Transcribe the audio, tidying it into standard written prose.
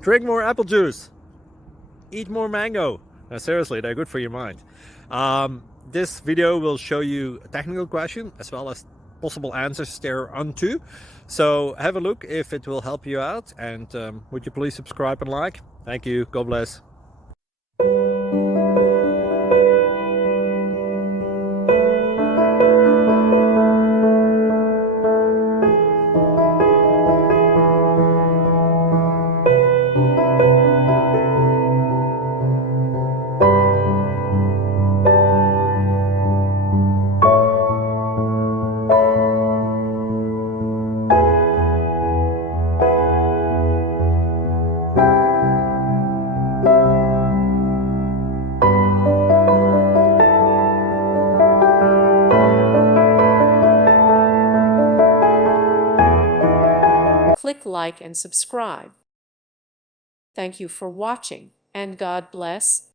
Drink more apple juice. Eat more mango. No, seriously, they're good for your mind. This video will show you a technical question as well as possible answers thereunto. So have a look if it will help you out, and would you please subscribe and like? Thank you. God bless. Click like and subscribe. Thank you for watching, and God bless.